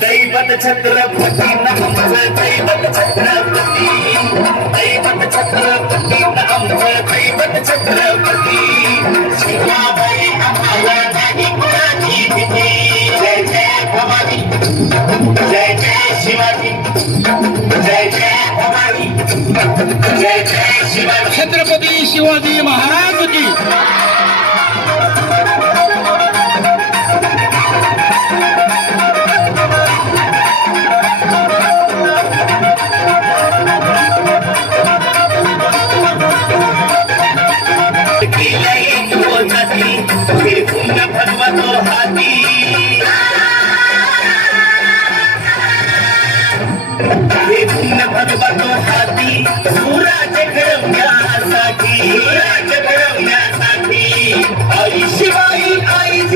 दैवत छत्रपती नामच दैवत छत्रपती दैवत छत्रपती नामच दैवत छत्रपती शिवाबाई आम्हाला नाही कुणाची भीती जय जय भवानी जय जय शिवाजी जय जय भवानी जय जय शिवाजी छत्रपती शिवाजी महाराज की। पुन्हा हाती घडवण्यासाठी घडवण्यासाठी आई शिवाई आई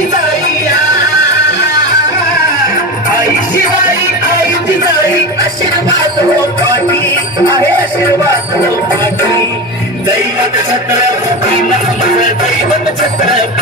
आई शिवाई आई जिजाई आशीर्वाद हो पाठी आहे आशीर्वाद हो पाठी दैवत छत्रपती दैवत छत्रपती.